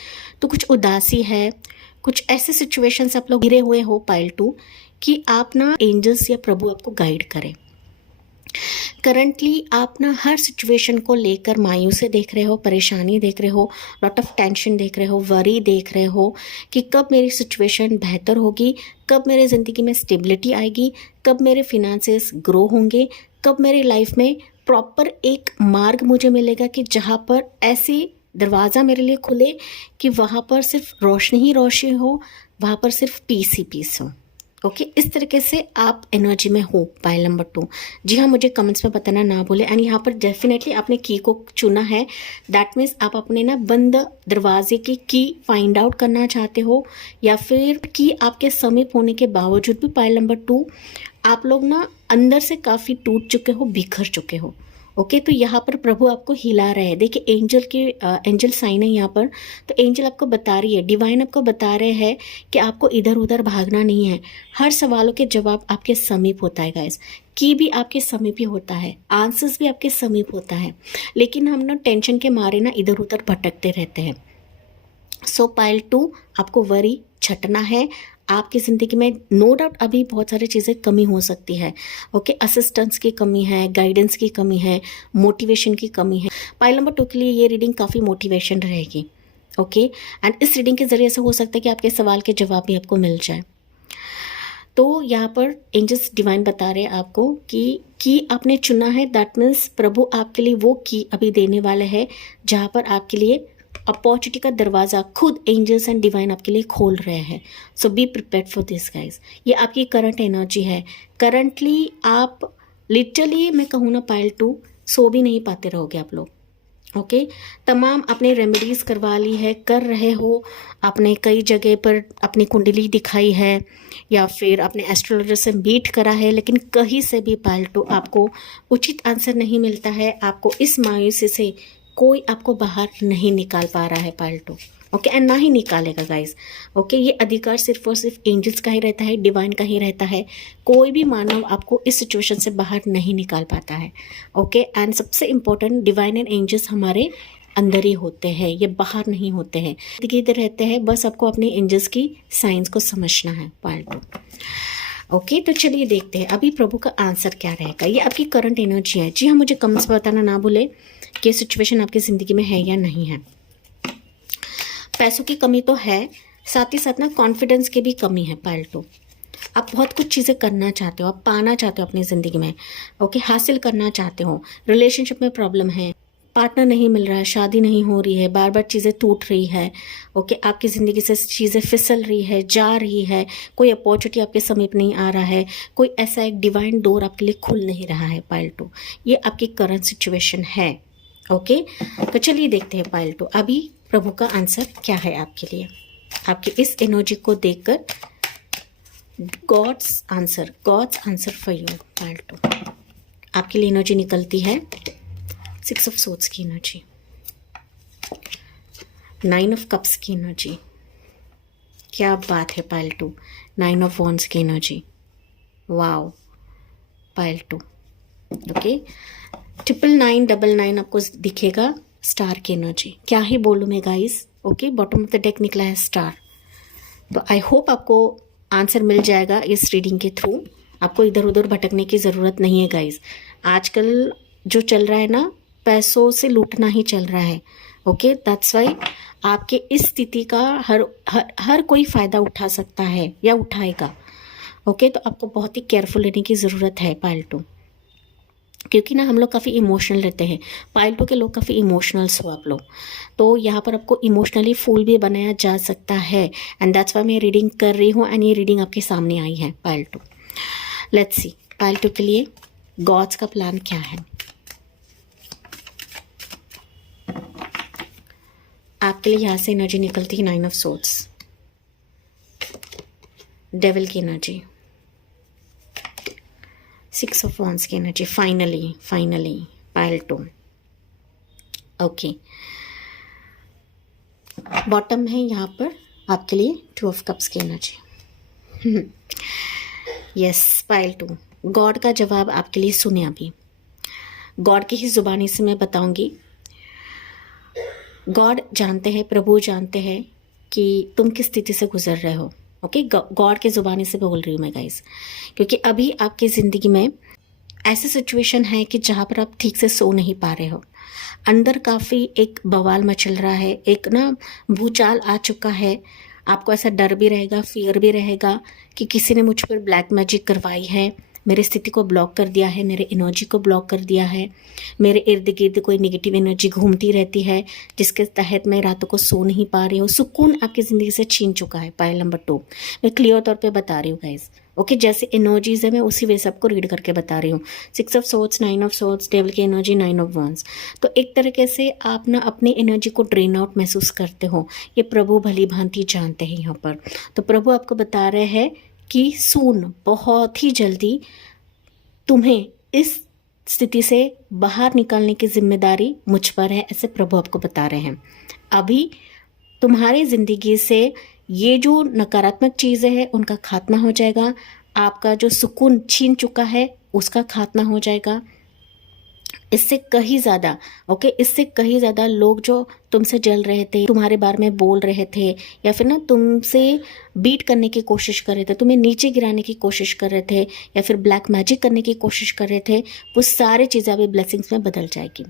तो कुछ उदासी है, कुछ ऐसे सिचुएशंस आप लोग घिरे हुए हो पाइल 2 कि आप ना एंजल्स या प्रभु आपको गाइड करें। करंटली आप ना हर सिचुएशन को लेकर मायूसी देख रहे हो, परेशानी देख रहे हो, लॉट ऑफ टेंशन देख रहे हो, वरी देख रहे हो कि कब मेरी सिचुएशन बेहतर होगी, कब मेरे ज़िंदगी में स्टेबिलिटी आएगी, कब मेरे फिनेंसेस ग्रो होंगे, कब मेरी लाइफ में प्रॉपर एक मार्ग मुझे मिलेगा कि जहाँ पर ऐसी दरवाज़ा मेरे लिए खुले कि वहाँ पर सिर्फ रोशनी ही रोशनी हो, वहाँ पर सिर्फ पीस ही पीस हो। ओके, इस तरीके से आप एनर्जी में हो पाइल नंबर 2। जी हाँ, मुझे कमेंट्स में बताना ना भूले। एंड यहाँ पर डेफिनेटली आपने की को चुना है, दैट मीन्स आप अपने ना बंद दरवाजे की फाइंड आउट करना चाहते हो, या फिर की आपके समीप होने के बावजूद भी पाइल नंबर 2 आप लोग ना अंदर से काफ़ी टूट चुके हो, बिखर चुके हो। ओके, तो यहाँ पर प्रभु आपको हिला रहे हैं। देखिए एंजल साइन है यहाँ पर, तो एंजल आपको बता रही है, डिवाइन आपको बता रहे हैं कि आपको इधर उधर भागना नहीं है। हर सवालों के जवाब आपके समीप होता है गाइस, की भी आपके समीप ही होता है, आंसर्स भी आपके समीप होता है, लेकिन हम ना टेंशन के मारे ना इधर उधर भटकते रहते हैं। सो पाइल 2 आपको वरी छटना है। आपकी ज़िंदगी में नो डाउट अभी बहुत सारी चीज़ें कमी हो सकती है। ओके, असिस्टेंस की कमी है, गाइडेंस की कमी है, मोटिवेशन की कमी है। पाइल नंबर 2 के लिए ये रीडिंग काफ़ी मोटिवेशन रहेगी। ओके, एंड इस रीडिंग के ज़रिए से हो सकता है कि आपके सवाल के जवाब भी आपको मिल जाए। तो यहाँ पर एंजल्स डिवाइन बता रहे हैं आपको कि आपने चुना है, दैट मीन्स प्रभु आपके लिए वो की अभी देने वाले हैं जहाँ पर आपके लिए अपॉर्चुनिटी का दरवाज़ा खुद एंजल्स एंड डिवाइन आपके लिए खोल रहे हैं। So be prepared for this guys. ये आपकी करंट एनर्जी है। करंटली आप लिटरली मैं कहूँ ना पाइल 2 सो भी नहीं पाते रहोगे आप लोग। ओके, तमाम आपने रेमेडीज़ करवा ली है, कर रहे हो, आपने कई जगह पर अपनी कुंडली दिखाई है या फिर आपने एस्ट्रोलॉजर से मीट करा है, लेकिन कहीं से भी पाइल 2 आपको उचित आंसर नहीं मिलता है। आपको इस मायूसी से कोई आपको बाहर नहीं निकाल पा रहा है पाइल 2। ओके, एंड ना ही निकालेगा गाइस। ओके, ये अधिकार सिर्फ और सिर्फ एंजल्स का ही रहता है, डिवाइन का ही रहता है। कोई भी मानव आपको इस सिचुएशन से बाहर नहीं निकाल पाता है। ओके, एंड सबसे इम्पोर्टेंट डिवाइन एंड एंजल्स हमारे अंदर ही होते हैं, ये बाहर नहीं होते हैं, इधर रहते हैं। बस आपको अपने एंजल्स की साइंस को समझना है पाइल 2। ओके, तो चलिए देखते हैं अभी प्रभु का आंसर क्या रहेगा। ये आपकी करंट एनर्जी है। जी हाँ, मुझे कमेंट्स में बताना ना भूले कि सिचुएशन आपकी ज़िंदगी में है या नहीं है। पैसों की कमी तो है, साथ ही साथ ना कॉन्फिडेंस की भी कमी है पाइल 2। आप बहुत कुछ चीज़ें करना चाहते हो, आप पाना चाहते हो अपनी ज़िंदगी में। ओके, हासिल करना चाहते हो, रिलेशनशिप में प्रॉब्लम है, पार्टनर नहीं मिल रहा है, शादी नहीं हो रही है, बार बार चीज़ें टूट रही है। ओके, आपकी ज़िंदगी से चीज़ें फिसल रही है, जा रही है, कोई अपॉर्चुनिटी आपके समीप नहीं आ रहा है, कोई ऐसा एक डिवाइन डोर आपके लिए खुल नहीं रहा है पाइल 2। ये आपकी करंट सिचुएशन है। ओके, तो चलिए देखते हैं पाइल 2 अभी प्रभु का आंसर क्या है आपके लिए। आपकी इस एनर्जी को देखकर God's answer for you pile 2। आपके लिए एनर्जी निकलती है 6 ऑफ सोर्ड्स की एनर्जी, 9 ऑफ कप्स की एनर्जी। क्या बात है पाइल 2, 9 ऑफ वॉन्ड्स की एनर्जी। Wow pile 2। ओके, 999 आपको दिखेगा स्टार की एनर्जी, क्या ही बोलूँ मैं guys. Okay, bottom of the deck निकला है स्टार। तो आई होप आपको आंसर मिल जाएगा इस रीडिंग के थ्रू। आपको इधर उधर भटकने की ज़रूरत नहीं है गाइस। आजकल जो चल रहा है ना, पैसों से लूटना ही चल रहा है। ओके, दैट्स वाई आपके इस स्थिति का हर कोई फ़ायदा उठा सकता है या उठाएगा। ओके, तो आपको बहुत ही केयरफुल रहने की ज़रूरत है पाइल 2, क्योंकि ना हम लोग काफ़ी इमोशनल रहते हैं। पाइल 2 के लोग काफ़ी इमोशनल्स हो आप लोग, तो यहाँ पर आपको इमोशनली फूल भी बनाया जा सकता है। एंड दैट्स वाई मैं रीडिंग कर रही हूँ एंड ये रीडिंग आपके सामने आई है पाइल 2। लेट्स सी पाइल 2 के लिए गॉड्स का प्लान क्या है। आपके लिए यहाँ से एनर्जी निकलती है 9 ऑफ सोर्ड्स, डेविल की एनर्जी, 6 ऑफ वॉन्ड्स की energy. Finally pile 2। Okay, bottom है यहाँ पर आपके लिए 2 ऑफ कप्स की एनर्जी। यस पाइल 2, गॉड का जवाब आपके लिए सुने। अभी गॉड की ही जुबानी से मैं बताऊंगी। गॉड जानते हैं, प्रभु जानते हैं कि तुम किस स्थिति से गुजर रहे हो। ओके, गॉड के ज़ुबानी से बोल रही हूँ मैं गाइस, क्योंकि अभी आपकी ज़िंदगी में ऐसी सिचुएशन है कि जहाँ पर आप ठीक से सो नहीं पा रहे हो। अंदर काफ़ी एक बवाल मचल रहा है, एक ना भूचाल आ चुका है। आपको ऐसा डर भी रहेगा, फियर भी रहेगा कि किसी ने मुझ पर ब्लैक मैजिक करवाई है, मेरी स्थिति को ब्लॉक कर दिया है, मेरे एनर्जी को ब्लॉक कर दिया है, मेरे इर्द गिर्द कोई नेगेटिव एनर्जी घूमती रहती है जिसके तहत मैं रातों को सो नहीं पा रही हूँ। सुकून आपकी ज़िंदगी से छीन चुका है। पाइल नंबर 2 मैं क्लियर तौर पे बता रही हूँ गाइस। ओके, जैसे एनर्जीज है मैं उसी वे सबको रीड करके बता रही हूँ। 6 of swords, 9 of swords, devil की एनर्जी, 9 ऑफ वॉन्ड्स। तो एक तरीके से आप ना अपनी एनर्जी को ड्रेन आउट महसूस करते हो। ये प्रभु भली भांति जानते हैं यहाँ पर। तो प्रभु आपको बता रहे हैं कि सून, बहुत ही जल्दी तुम्हें इस स्थिति से बाहर निकालने की जिम्मेदारी मुझ पर है, ऐसे प्रभु आपको बता रहे हैं। अभी तुम्हारी ज़िंदगी से ये जो नकारात्मक चीज़ें हैं उनका खात्मा हो जाएगा। आपका जो सुकून छीन चुका है उसका खात्मा हो जाएगा। इससे कहीं ज़्यादा इससे कहीं ज़्यादा लोग जो तुमसे जल रहे थे, तुम्हारे बारे में बोल रहे थे, या फिर ना तुमसे बीट करने की कोशिश कर रहे थे, तुम्हें नीचे गिराने की कोशिश कर रहे थे, या फिर ब्लैक मैजिक करने की कोशिश कर रहे थे, वो सारी चीज़ें अभी ब्लेसिंग्स में बदल जाएगी।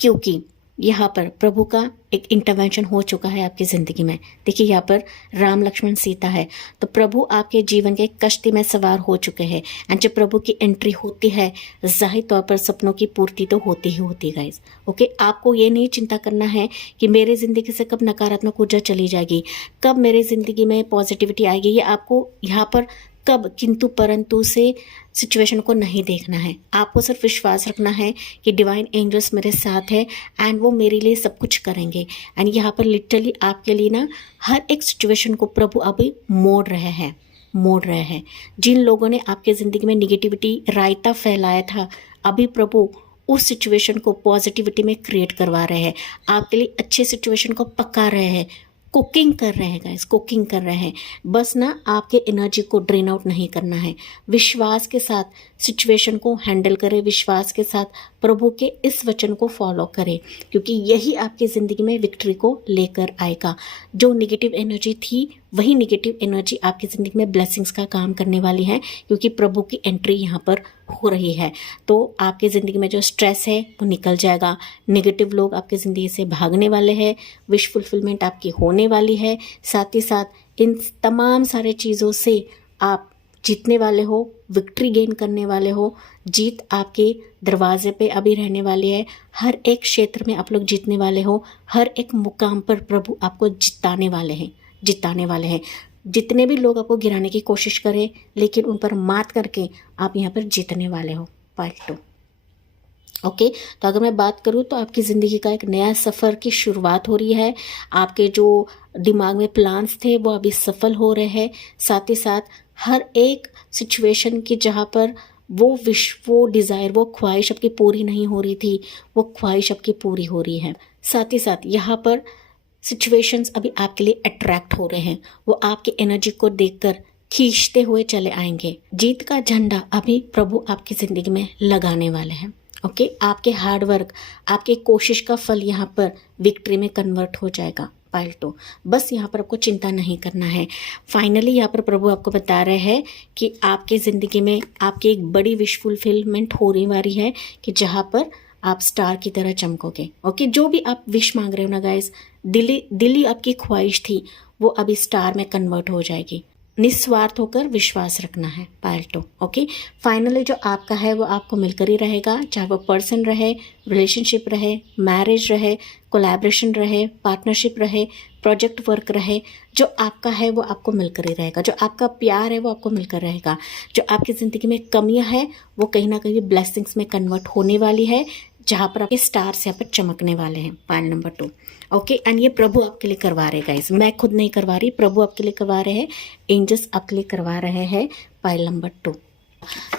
क्योंकि यहाँ पर प्रभु का एक इंटरवेंशन हो चुका है आपकी ज़िंदगी में। देखिए यहाँ पर राम लक्ष्मण सीता है, तो प्रभु आपके जीवन के कश्ती में सवार हो चुके हैं। एंड जब प्रभु की एंट्री होती है, जाहिर तौर पर सपनों की पूर्ति तो होती ही होती है गाइस। ओके, आपको ये नहीं चिंता करना है कि मेरे ज़िंदगी से कब नकारात्मक ऊर्जा चली जाएगी, कब मेरे ज़िंदगी में पॉजिटिविटी आएगी। ये आपको यहाँ पर कब किंतु परंतु से सिचुएशन को नहीं देखना है। आपको सिर्फ विश्वास रखना है कि डिवाइन एंजल्स मेरे साथ है एंड वो मेरे लिए सब कुछ करेंगे। एंड यहाँ पर लिटरली आपके लिए ना हर एक सिचुएशन को प्रभु अभी मोड़ रहे हैं। जिन लोगों ने आपके ज़िंदगी में निगेटिविटी रायता फैलाया था, अभी प्रभु उस सिचुएशन को पॉजिटिविटी में क्रिएट करवा रहे हैं। आपके लिए अच्छे सिचुएशन को पका रहे हैं, कुकिंग कर रहे हैं गाइस, कुकिंग कर रहे हैं। बस ना आपके एनर्जी को ड्रेन आउट नहीं करना है। विश्वास के साथ सिचुएशन को हैंडल करें, विश्वास के साथ प्रभु के इस वचन को फॉलो करें, क्योंकि यही आपकी ज़िंदगी में विक्ट्री को लेकर आएगा। जो नेगेटिव एनर्जी थी वही नेगेटिव एनर्जी आपकी ज़िंदगी में ब्लेसिंग्स का काम करने वाली है, क्योंकि प्रभु की एंट्री यहाँ पर हो रही है। तो आपकी ज़िंदगी में जो स्ट्रेस है वो निकल जाएगा, नेगेटिव लोग आपकी ज़िंदगी से भागने वाले हैं, विश फुलफिलमेंट आपकी होने वाली है। साथ ही साथ इन तमाम सारे चीज़ों से आप जीतने वाले हो, विक्ट्री गेन करने वाले हो। जीत आपके दरवाजे पे अभी रहने वाली है। हर एक क्षेत्र में आप लोग जीतने वाले हो। हर एक मुकाम पर प्रभु आपको जिताने वाले हैं। जितने भी लोग आपको गिराने की कोशिश करें, लेकिन उन पर मात करके आप यहाँ पर जीतने वाले हो। पार्ट 2। ओके, तो अगर मैं बात करूँ तो आपकी ज़िंदगी का एक नया सफ़र की शुरुआत हो रही है। आपके जो दिमाग में प्लान्स थे वो अभी सफल हो रहे हैं। साथ ही साथ हर एक सिचुएशन की जहाँ पर वो विश, वो डिज़ायर, वो ख्वाहिश आपकी पूरी नहीं हो रही थी, वो ख्वाहिश आपकी पूरी हो रही है। साथ ही साथ यहाँ पर सिचुएशंस अभी आपके लिए अट्रैक्ट हो रहे हैं, वो आपकी एनर्जी को देखकर खींचते हुए चले आएंगे। जीत का झंडा अभी प्रभु आपकी ज़िंदगी में लगाने वाले हैं। ओके, आपके हार्ड वर्क, आपके कोशिश का फल यहाँ पर विक्ट्री में कन्वर्ट हो जाएगा। पाइल 2, बस यहाँ पर आपको चिंता नहीं करना है। फाइनली यहाँ पर प्रभु आपको बता रहे हैं कि आपके ज़िंदगी में आपकी एक बड़ी विश फुलफिलमेंट होने वाली है, कि जहाँ पर आप स्टार की तरह चमकोगे। ओके, जो भी आप विश मांग रहे हो ना गाइस, दिली आपकी ख्वाहिश थी, वो अभी स्टार में कन्वर्ट हो जाएगी। निस्वार्थ होकर विश्वास रखना है। Pile 2, okay. फाइनली जो आपका है वो आपको मिलकर ही रहेगा, चाहे वो पर्सन रहे, रिलेशनशिप रहे, मैरिज रहे, कोलैबोरेशन रहे, पार्टनरशिप रहे, प्रोजेक्ट वर्क रहे, जो आपका है वो आपको मिलकर ही रहेगा। जो आपका प्यार है वो आपको मिलकर रहेगा। जो आपकी ज़िंदगी में कमियां हैं वो कहीं ना कहीं ब्लेसिंग्स में कन्वर्ट होने वाली है, जहाँ पर आपके स्टार्स यहाँ पर चमकने वाले हैं। Pile number 2, okay. एंड ये प्रभु आपके लिए करवा रहे गाइस, मैं खुद नहीं करवा रही, प्रभु आपके लिए करवा रहे हैं, एंजल्स आपके लिए करवा रहे हैं। Pile number 2।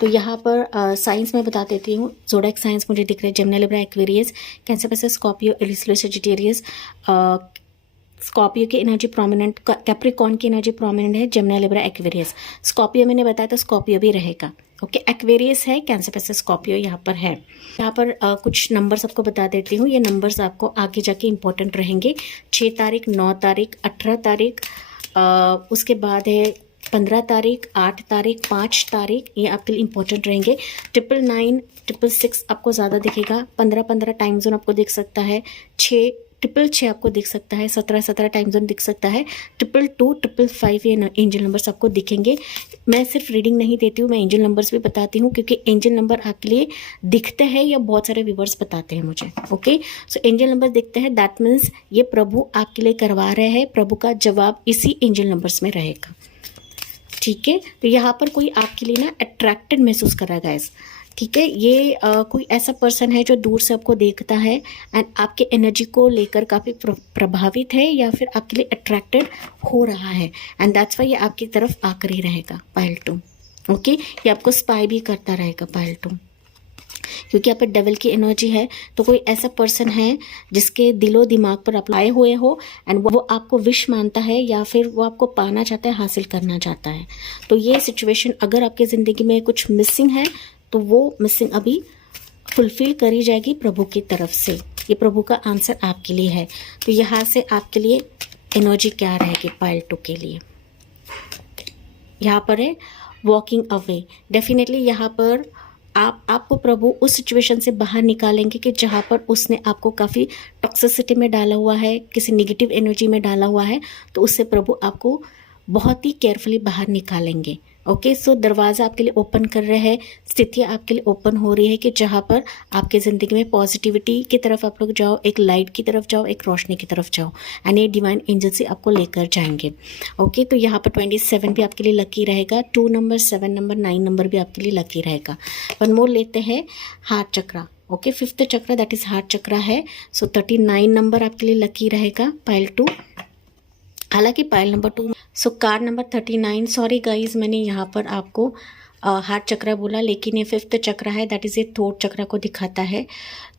तो यहाँ पर साइंस में बता देती हूँ। ज़ोडिएक साइंस मुझे दिख रहे हैं Gemini, Libra, Aquarius, Cancer, Pisces, Scorpio, Aries, Leo, Sagittarius. Scorpio की एनर्जी प्रोमिनेंट, कैप्रिकॉर्न की एनर्जी प्रोमिनेंट है, जेमिनी, लिब्रा, एक्वेरियस। स्कॉर्पियो मैंने बताया तो स्कॉर्पियो भी रहेगा। ओके, एक्वेरियस है, कैंसर, पिस्सस, स्कॉर्पियो यहाँ पर है। यहाँ पर कुछ नंबर्स आपको बता देती हूँ। ये नंबर्स आपको आगे जाके इंपॉर्टेंट रहेंगे। 6 तारीख, 9 तारीख, 18 तारीख, उसके बाद है 15 तारीख, 8 तारीख, 5 तारीख, ये आपके लिए इंपॉर्टेंट रहेंगे। 999, 666 आपको ज़्यादा दिखेगा। 15 टाइम जोन आपको दिख सकता है। 6 आपको दिख सकता है। 17 टाइम जोन दिख सकता है। 222, 555 ये एंजल नंबर्स आपको दिखेंगे। मैं सिर्फ रीडिंग नहीं देती हूँ, मैं एंजल नंबर्स भी बताती हूँ, क्योंकि एंजल नंबर आपके लिए दिखते हैं या बहुत सारे व्यूवर्स बताते हैं मुझे। ओके, सो एंजल नंबर दिखते हैं, दैट मीन्स ये प्रभु आपके लिए करवा रहे हैं। प्रभु का जवाब इसी एंजल नंबर्स में रहेगा। ठीक है, तो यहाँ पर कोई आपके लिए ना अट्रैक्टेड महसूस कर रहा है गाइस। ठीक है, ये कोई ऐसा पर्सन है जो दूर से आपको देखता है एंड आपके एनर्जी को लेकर काफ़ी प्रभावित है या फिर आपके लिए अट्रैक्टेड हो रहा है, एंड दैट्स वाई ये आपकी तरफ आकर ही रहेगा। Pile 2, okay. ये आपको स्पाई भी करता रहेगा। पाइल 2, क्योंकि यहाँ पर डेविल की एनर्जी है, तो कोई ऐसा पर्सन है जिसके दिलो दिमाग पर आप लाए हुए हो एंड वो आपको विश मानता है या फिर वो आपको पाना चाहता है, हासिल करना चाहता है। तो ये सिचुएशन अगर आपकी ज़िंदगी में कुछ मिसिंग है तो वो मिसिंग अभी फुलफिल करी जाएगी प्रभु की तरफ से। ये प्रभु का आंसर आपके लिए है। तो यहाँ से आपके लिए एनर्जी क्या रहेगी पाइल 2 के लिए? यहाँ पर है वॉकिंग अवे। डेफिनेटली यहाँ पर आपको प्रभु उस सिचुएशन से बाहर निकालेंगे कि जहाँ पर उसने आपको काफ़ी टॉक्सिसिटी में डाला हुआ है, किसी नेगेटिव एनर्जी में डाला हुआ है, तो उससे प्रभु आपको बहुत ही केयरफुली बाहर निकालेंगे। ओके, सो दरवाज़ा आपके लिए ओपन कर रहे हैं, स्थितियाँ आपके लिए ओपन हो रही है कि जहाँ पर आपके ज़िंदगी में पॉजिटिविटी की तरफ आप लोग जाओ, एक लाइट की तरफ जाओ, एक रोशनी की तरफ जाओ, एंड ये डिवाइन एंजल से आपको लेकर जाएंगे। ओके, तो यहाँ पर 27 भी आपके लिए लकी रहेगा। 2 नंबर, 7 नंबर, 9 नंबर भी आपके लिए लकी रहेगा। वन मोर लेते हैं heart chakra. Okay, 5th chakra that is heart chakra है। सो 39 नंबर आपके लिए लकी रहेगा। पाइल 2, हालांकि पाइल नंबर 2, सो कार्ड नंबर 39, सॉरी गाइज मैंने यहाँ पर आपको हार्ट चक्रा बोला, लेकिन ये 5th चक्रा है, दैट इज़ ये थ्रोट चक्रा को दिखाता है।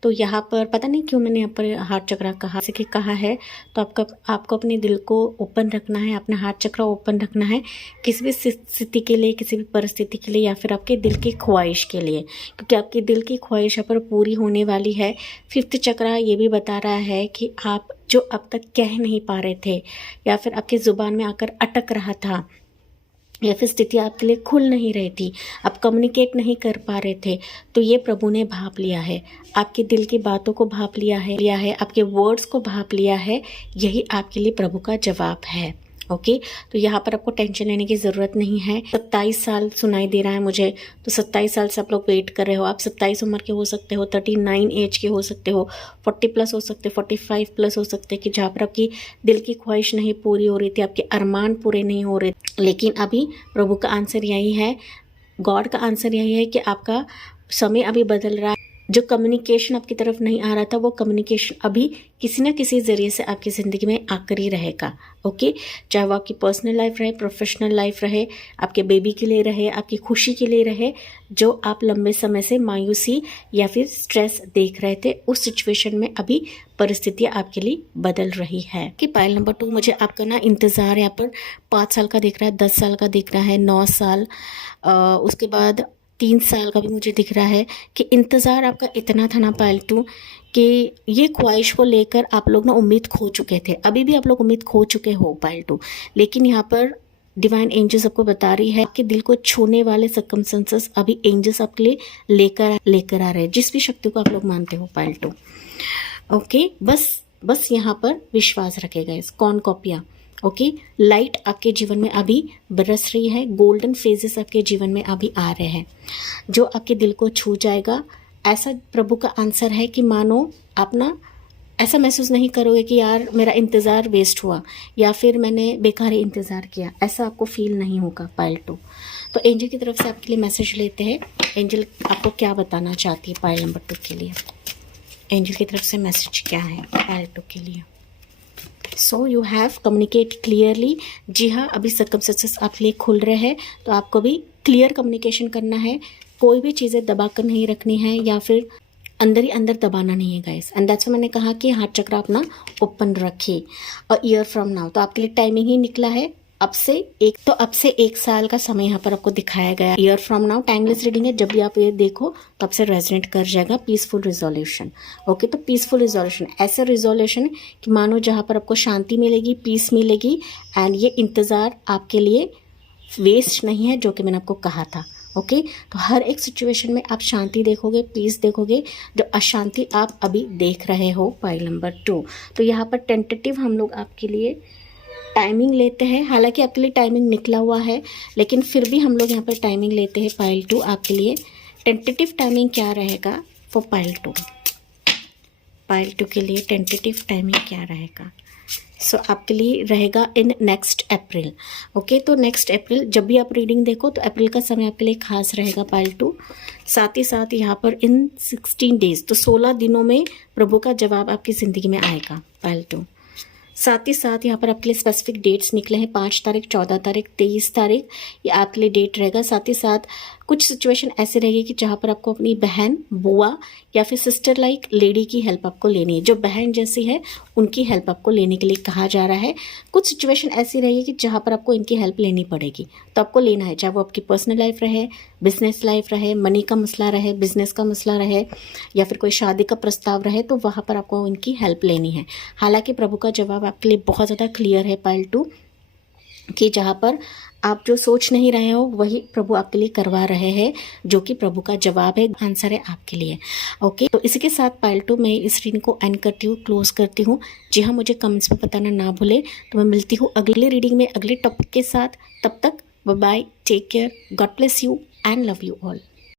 तो यहाँ पर पता नहीं क्यों मैंने यहाँ पर हार्ट चक्रा कहा से कि कहा है, तो आपको अपने दिल को ओपन रखना है, अपना हार्ट चक्रा ओपन रखना है किसी भी स्थिति के लिए, किसी भी परिस्थिति के लिए, या फिर आपके दिल की ख्वाहिश के लिए, क्योंकि आपकी दिल की ख्वाहिश यहाँ पर पूरी होने वाली है। 5th चक्रा ये भी बता रहा है कि आप जो अब तक कह नहीं पा रहे थे या फिर आपकी ज़ुबान में आकर अटक रहा था या फिर स्थिति आपके लिए खुल नहीं रही थी, आप कम्युनिकेट नहीं कर पा रहे थे, तो ये प्रभु ने भाप लिया है, आपके दिल की बातों को भाप लिया है, आपके वर्ड्स को भाप लिया है। यही आपके लिए प्रभु का जवाब है। ओके, तो यहाँ पर आपको टेंशन लेने की ज़रूरत नहीं है। 27 साल सुनाई दे रहा है मुझे, तो 27 साल से आप लोग वेट कर रहे हो। आप 27 उम्र के हो सकते हो, 39 एज के हो सकते हो, 40 प्लस हो सकते, 45 प्लस हो सकते, कि जहाँ पर आपकी दिल की ख्वाहिश नहीं पूरी हो रही थी, आपके अरमान पूरे नहीं हो रहे, लेकिन अभी प्रभु का आंसर यही है, गॉड का आंसर यही है कि आपका समय अभी बदल रहा है। जो कम्युनिकेशन आपकी तरफ नहीं आ रहा था, वो कम्युनिकेशन अभी किसी न किसी ज़रिए से आपकी ज़िंदगी में आकर ही रहेगा। ओके, चाहे वो आपकी पर्सनल लाइफ रहे, प्रोफेशनल लाइफ रहे, आपके बेबी के लिए रहे, आपकी खुशी के लिए रहे, जो आप लंबे समय से मायूसी या फिर स्ट्रेस देख रहे थे, उस सिचुएशन में अभी परिस्थितियाँ आपके लिए बदल रही है। कि पाइल नंबर 2 मुझे आपका ना इंतज़ार यहाँ पर 5 साल का दिख रहा है, 10 साल का दिख रहा है, 9 साल, उसके बाद 3 साल का भी मुझे दिख रहा है कि इंतज़ार आपका इतना था ना पायल 2 कि ये ख्वाहिश को लेकर आप लोग ना उम्मीद खो चुके थे। अभी भी आप लोग उम्मीद खो चुके हो पायल 2, लेकिन यहाँ पर डिवाइन एंजल्स आपको बता रही है कि दिल को छूने वाले सर्कमस्टेंसेस अभी एंजल्स आपके लिए लेकर आ रहे हैं, जिस भी शक्ति को आप लोग मानते हो पायल 2। ओके, बस यहाँ पर विश्वास रखेगा इस कौन कॉपियाँ। ओके, लाइट आपके जीवन में अभी बरस रही है, गोल्डन फेजेस आपके जीवन में अभी आ रहे हैं जो आपके दिल को छू जाएगा। ऐसा प्रभु का आंसर है कि मानो आप ना ऐसा महसूस नहीं करोगे कि यार मेरा इंतज़ार वेस्ट हुआ या फिर मैंने बेकार ही इंतज़ार किया, ऐसा आपको फील नहीं होगा पायल 2। तो एंजल की तरफ से आपके लिए मैसेज लेते हैं। एंजल आपको क्या बताना चाहती है पायल नंबर 2 के लिए? एंजल की तरफ से मैसेज क्या है पायल 2 के लिए? So you have communicate clearly. जी हाँ, अभी सर्कमस्टेंसेस आपके लिए खुल रहे हैं, तो आपको भी क्लियर कम्युनिकेशन करना है। कोई भी चीज़ें दबा कर नहीं रखनी है या फिर अंदर ही अंदर दबाना नहीं है गाइस। एंड दैट्स मैंने कहा कि हार्ट चक्र अपना ओपन रखिए। और ईयर फ्रॉम नाउ तो आपके लिए टाइमिंग ही निकला है अब से 1 साल का समय यहाँ पर आपको दिखाया गया। Year from now timeless reading है, जब भी आप ये देखो तो आपसे रेजोनेट कर जाएगा। Peaceful resolution. ओके, तो पीसफुल रिजोल्यूशन ऐसा रिजोल्यूशन कि मानो जहाँ पर आपको शांति मिलेगी, पीस मिलेगी। एंड ये इंतज़ार आपके लिए वेस्ट नहीं है, जो कि मैंने आपको कहा था। ओके, तो हर एक सिचुएशन में आप शांति देखोगे, पीस देखोगे, जो अशांति आप अभी देख रहे हो पाइल नंबर 2। तो यहाँ पर टेंटेटिव हम लोग आपके लिए टाइमिंग लेते हैं। हालांकि आपके लिए टाइमिंग निकला हुआ है, लेकिन फिर भी हम लोग यहाँ पर टाइमिंग लेते हैं पाइल 2 आपके लिए। टेंटेटिव टाइमिंग क्या रहेगा फॉर पाइल 2? पाइल 2 के लिए टेंटेटिव टाइमिंग क्या रहेगा? सो आपके लिए रहेगा इन नेक्स्ट अप्रैल। ओके, तो नेक्स्ट अप्रैल जब भी आप रीडिंग देखो तो अप्रैल का समय आपके लिए खास रहेगा पाइल 2। साथ ही साथ यहाँ पर इन 16 डेज तो 16 दिनों में प्रभु का जवाब आपकी ज़िंदगी में आएगा पाइल 2। साथ ही साथ यहाँ पर आपके लिए स्पेसिफिक डेट्स निकले हैं, 5 तारीख, 14 तारीख, 23 तारीख, ये आपके लिए डेट रहेगा। साथ ही साथ कुछ सिचुएशन ऐसे रहेगी कि जहाँ पर आपको अपनी बहन, बुआ या फिर सिस्टर लाइक लेडी की हेल्प आपको लेनी है। जो बहन जैसी है उनकी हेल्प आपको लेने के लिए कहा जा रहा है। कुछ सिचुएशन ऐसी रहेगी कि जहाँ पर आपको इनकी हेल्प लेनी पड़ेगी, तो आपको लेना है, चाहे वो आपकी पर्सनल लाइफ रहे, बिजनेस लाइफ रहे, मनी का मसला रहे, बिजनेस का मसला रहे या फिर कोई शादी का प्रस्ताव रहे, तो वहाँ पर आपको इनकी हेल्प लेनी है। हालांकि प्रभु का जवाब आपके लिए बहुत ज़्यादा क्लियर है पाइल 2 कि जहाँ पर आप जो सोच नहीं रहे हो वही प्रभु आपके लिए करवा रहे हैं, जो कि प्रभु का जवाब है, आंसर है आपके लिए। ओके, तो इसी के साथ पाइल 2 मैं इस रीडिंग को एंड करती हूँ, क्लोज करती हूँ। जी हाँ, मुझे कमेंट्स में बताना ना भूले। तो मैं मिलती हूँ अगले रीडिंग में अगले टॉपिक के साथ। तब तक bye bye, take care, God bless you and love you all.